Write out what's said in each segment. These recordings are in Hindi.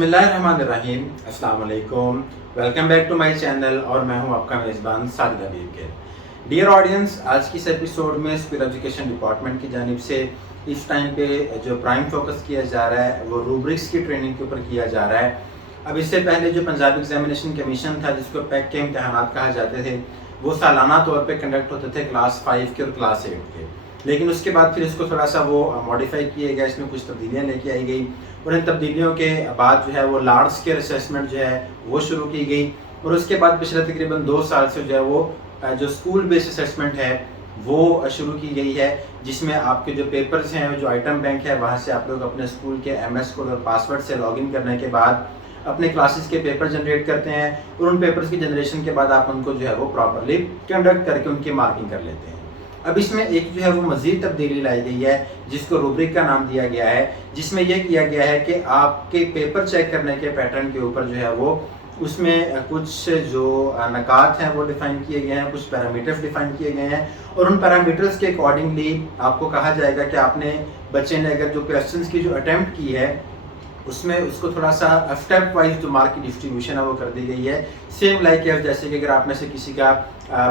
बिस्मिल्लाहिर्रहमानिर्रहीम, अस्सलाम वालेकुम। Welcome back to my channel और मैं हूं आपका मेज़बान साजिद हबीब के। डियर ऑडियंस, आज की इस एपिसोड में स्कूल एजुकेशन डिपार्टमेंट की जानिब से इस टाइम पे जो प्राइम फोकस किया जा रहा है वो रूब्रिक्स की ट्रेनिंग के ऊपर किया जा रहा है। अब इससे पहले जो पंजाब एग्जामिनेशन कमीशन था, जिसको पैक के इम्तहानात कहा जाते थे, वो सालाना तौर पे कंडक्ट होते थे क्लास 5 के और क्लास 8 के। लेकिन उसके बाद फिर इसको थोड़ा सा वो मॉडिफाई किया गया, इसमें कुछ तब्दीलियाँ लेके आई गई और इन तब्दीलियों के बाद जो है वो लार्ज स्केल असेसमेंट जो है वो शुरू की गई। और उसके बाद पिछले तकरीबन 2 साल से जो है वो जो स्कूल बेस्ड असेसमेंट है वो शुरू की गई है, जिसमें आपके जो पेपर्स हैं, जो आइटम बैंक है, वहाँ से आप लोग अपने स्कूल के MS कोड और पासवर्ड से लॉगिन करने के बाद अपने क्लासेस के पेपर जनरेट करते हैं और उन पेपर्स की जनरेशन के बाद आप उनको जो है वो प्रॉपरली कंडक्ट करके उनकी मार्किंग कर लेते हैं। अब इसमें एक जो है वो मज़ीद तब्दीली लाई गई है, जिसको रूब्रिक का नाम दिया गया है, जिसमें यह किया गया है कि आपके पेपर चेक करने के पैटर्न के ऊपर जो है वो उसमें कुछ जो नकात हैं वो डिफ़ाइन किए गए हैं, कुछ पैरामीटर्स डिफ़ाइन किए गए हैं और उन पैरामीटर्स के अकॉर्डिंगली आपको कहा जाएगा कि आपने बच्चे ने अगर जो क्वेश्चंस की जो अटैम्प्ट की है उसमें उसको थोड़ा सा स्टेप वाइज जो मार्क की डिस्ट्रीब्यूशन है वो कर दी गई है। सेम लाइक जैसे कि अगर आप में से किसी का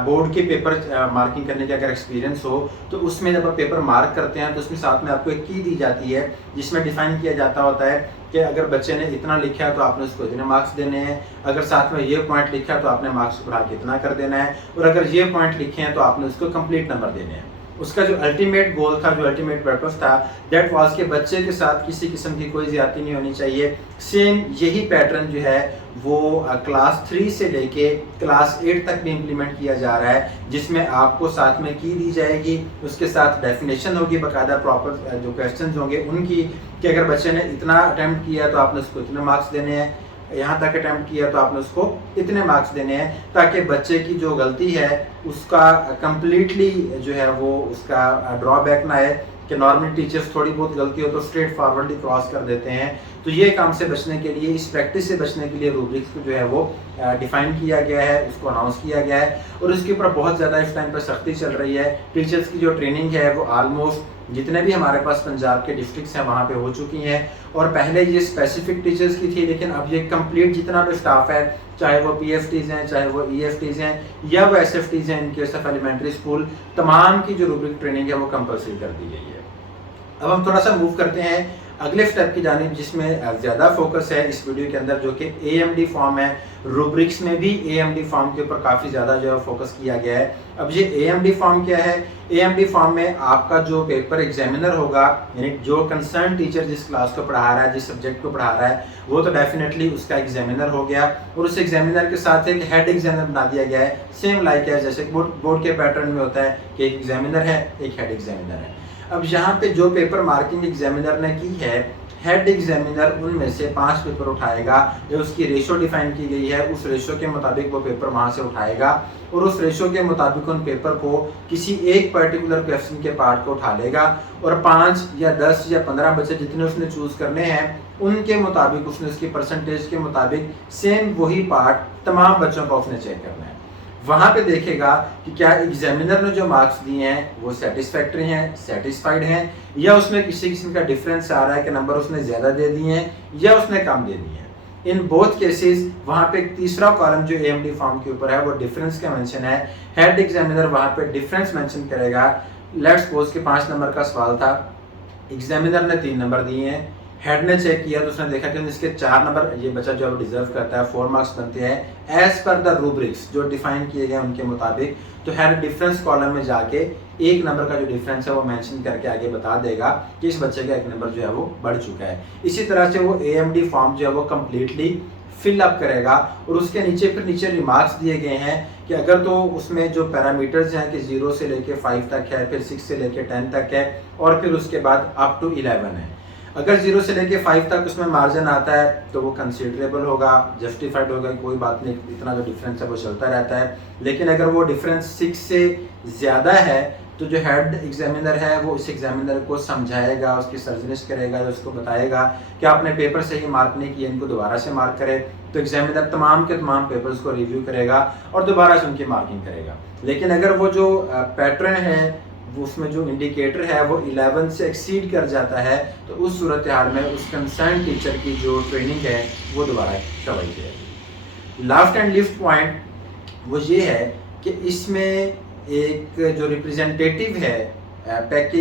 बोर्ड के पेपर मार्किंग करने का अगर एक्सपीरियंस हो तो उसमें जब आप पेपर मार्क करते हैं तो उसमें साथ में आपको एक की दी जाती है, जिसमें डिफाइन किया जाता होता है कि अगर बच्चे ने इतना लिखा है तो आपने उसको इतने मार्क्स देने हैं, अगर साथ में ये पॉइंट लिखा है तो आपने मार्क्स बढ़ा के इतना कर देना है और अगर ये पॉइंट लिखे हैं तो आपने उसको कंप्लीट नंबर देने हैं। उसका जो अल्टीमेट गोल था, जो अल्टीमेट पर्पस था, दैट वाज के बच्चे के साथ किसी किस्म की कोई ज्यादती नहीं होनी चाहिए। सेम यही पैटर्न जो है वो क्लास 3 से लेके क्लास 8 तक भी इम्प्लीमेंट किया जा रहा है, जिसमें आपको साथ में की दी जाएगी, उसके साथ डेफिनेशन होगी, बाकायदा प्रॉपर जो क्वेश्चंस होंगे उनकी, कि अगर बच्चे ने इतना अटैम्प्ट किया तो आपने उसको इतने मार्क्स देने हैं, यहाँ तक अटैम्प्ट किया तो आपने उसको इतने मार्क्स देने हैं, ताकि बच्चे की जो गलती है उसका कंप्लीटली जो है वो उसका ड्रॉबैक ना आए, कि नॉर्मल टीचर्स थोड़ी बहुत गलती हो तो स्ट्रेट फॉरवर्डली क्रॉस कर देते हैं। तो ये काम से बचने के लिए, इस प्रैक्टिस से बचने के लिए रूब्रिक्स को जो है वो डिफाइन किया गया है, उसको अनाउंस किया गया है और उसके ऊपर बहुत ज़्यादा इस टाइम पर सख्ती चल रही है। टीचर्स की जो ट्रेनिंग है वो ऑलमोस्ट जितने भी हमारे पास पंजाब के डिस्ट्रिक्ट्स हैं वहाँ पे हो चुकी हैं और पहले ये स्पेसिफिक टीचर्स की थी, लेकिन अब ये कंप्लीट जितना भी स्टाफ है, चाहे वो PFTs हैं, चाहे वो EFTs हैं या वो SFTs हैं, in case of elementary school, तमाम की जो रूब्रिक ट्रेनिंग है वो कंपलसरी कर दी गई है। अब हम थोड़ा सा मूव करते हैं अगले स्टेप की जानिब, जिसमें ज़्यादा फोकस है इस वीडियो के अंदर, जो कि AMD फॉर्म है। रूब्रिक्स में भी AMD फॉर्म के ऊपर काफ़ी ज़्यादा जो है फोकस किया गया है। अब ये AMD फॉर्म क्या है? AMD फॉर्म में आपका जो पेपर एग्जामिनर होगा, यानी जो कंसर्न टीचर जिस क्लास को पढ़ा रहा है, जिस सब्जेक्ट को पढ़ा रहा है, वो तो डेफिनेटली उसका एग्जामिनर हो गया और उस एग्जामिनर के साथ एक हेड एग्जामिनर बना दिया गया है। सेम लाइक है जैसे बोर्ड के पैटर्न में होता है कि एक एग्जामिनर है, एक हेड एग्जामिनर है। अब यहाँ पे जो पेपर मार्किंग एग्जामिनर ने की है, हेड एग्जामिनर उनमें से 5 पेपर उठाएगा, जो उसकी रेशो डिफाइन की गई है, उस रेशो के मुताबिक वो पेपर वहाँ से उठाएगा और उस रेशो के मुताबिक उन पेपर को किसी एक पर्टिकुलर क्वेश्चन के पार्ट को उठा लेगा और 5 या 10 या 15 बच्चे जितने उसने चूज करने हैं उनके मुताबिक उसने उसकी परसेंटेज के मुताबिक सेम वही पार्ट तमाम बच्चों का उसने चेक करना है। वहाँ पे देखेगा कि क्या एग्जामिनर ने जो मार्क्स दिए हैं वो सेटिस्फैक्ट्री हैं, सेटिस्फाइड हैं, या उसमें किसी किस्म का डिफरेंस आ रहा है कि नंबर उसने ज़्यादा दे दिए हैं या उसने कम दे दिए हैं। इन बोथ केसेस वहाँ पे एक तीसरा कॉलम जो AMD फॉर्म के ऊपर है वो डिफरेंस का मेंशन है। हेड एग्जामिनर वहाँ पे डिफरेंस मेंशन करेगा। लेट्स सपोज के 5 नंबर का सवाल था, एग्जामिनर ने 3 नंबर दिए हैं, हेड ने चेक किया तो उसने देखा कि इसके 4 नंबर ये बच्चा जो डिजर्व करता है, 4 मार्क्स बनते हैं एज पर द रूब्रिक्स जो डिफाइन किए गए उनके मुताबिक। तो हेड डिफरेंस कॉलम में जाके 1 नंबर का जो डिफरेंस है वो मेंशन करके आगे बता देगा कि इस बच्चे का 1 नंबर जो है वो बढ़ चुका है। इसी तरह से वो AMD फॉर्म जो है वो कम्प्लीटली फिल अप करेगा और उसके नीचे रिमार्क्स दिए गए हैं कि अगर तो उसमें जो पैरामीटर्स हैं कि 0 से लेके 5 तक है, फिर 6 से लेके 10 तक है और फिर उसके बाद अप टू 11 है। अगर 0 से लेके 5 तक उसमें मार्जिन आता है तो वो कंसीडरेबल होगा, जस्टिफाइड होगा, कोई बात नहीं, इतना जो डिफरेंस है वो चलता रहता है। लेकिन अगर वो डिफरेंस 6 से ज़्यादा है तो जो हेड एग्जामिनर है वो इस एग्जामिनर को समझाएगा, उसकी सर्जनिश करेगा, उसको बताएगा कि आपने पेपर सही मार्क नहीं किए, इनको दोबारा से मार्क करे। तो एग्जामिनर तमाम के तमाम पेपर्स को रिव्यू करेगा और दोबारा से उनकी मार्किंग करेगा। लेकिन अगर वो जो पैटर्न है वो उसमें जो इंडिकेटर है वो 11 से एक्सीड कर जाता है, तो उस सूरत हाल में उस कंसर्न टीचर की जो ट्रेनिंग है वो दोबारा करवाई जाएगी। लास्ट एंड लिफ्ट पॉइंट वो ये है कि इसमें एक जो रिप्रेजेंटेटिव है पैक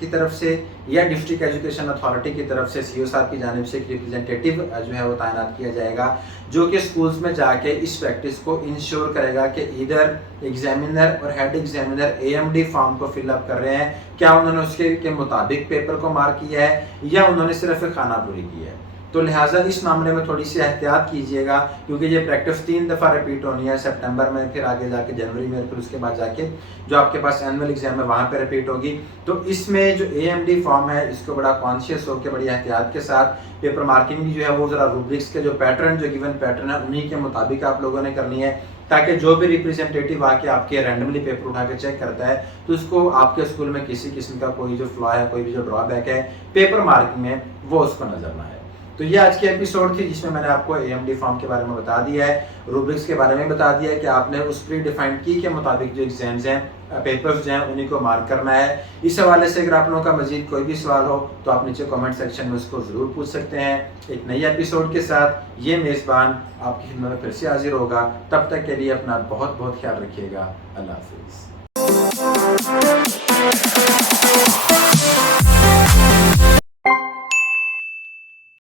की तरफ से या डिस्ट्रिक्ट एजुकेशन अथॉरिटी की तरफ से सीईओ साहब की जानिब से एक रिप्रेजेंटेटिव जो है वो तैनात किया जाएगा, जो कि स्कूल्स में जाके इस प्रैक्टिस को इंश्योर करेगा कि इधर एग्जामिनर और हेड एग्जामिनर एएमडी फॉर्म को फिलअप कर रहे हैं, क्या उन्होंने उसके के मुताबिक पेपर को मार्क किया है या उन्होंने सिर्फ खानापुरी की है। तो लिहाजा इस मामले में थोड़ी सी एहतियात कीजिएगा, क्योंकि ये प्रैक्टिस 3 दफ़ा रिपीट होनी है, सितंबर में, फिर आगे जाके जनवरी में, फिर उसके बाद जाके जो आपके पास एनुअल एग्जाम है वहाँ पे रिपीट होगी। तो इसमें जो एएमडी फॉर्म है इसको बड़ा कॉन्शियस होकर बड़ी एहतियात के साथ पेपर मार्किंग भी जो है वो ज़रा रूब्रिक्स के जो पैटर्न, जो गिवन पैटर्न है उन्हीं के मुताबिक आप लोगों ने करनी है, ताकि जो भी रिप्रेजेंटेटिव आके आपके रैंडमली पेपर उठा के चेक करता है तो उसको आपके स्कूल में किसी किस्म का कोई जो फ्लॉ है, कोई भी जो ड्रॉबैक है पेपर मार्किंग में, वो उसको नजर ना आए। तो ये आज की एपिसोड थी जिसमें मैंने आपको एएमडी फॉर्म के बारे में बता दिया है, रूब्रिक्स के बारे में बता दिया है कि आपने उस प्री डिफाइंड की के मुताबिक जो एग्जाम्स हैं, पेपर्स जो हैं उन्हीं को मार्क करना है। इस हवाले से अगर आप लोगों का मजीद कोई भी सवाल हो तो आप नीचे कमेंट सेक्शन में उसको ज़रूर पूछ सकते हैं। एक नई एपिसोड के साथ ये मेज़बान आपकी खिदमत में फिर से हाजिर होगा। तब तक के लिए अपना बहुत बहुत ख्याल रखिएगा। अल्लाह हाफिज़।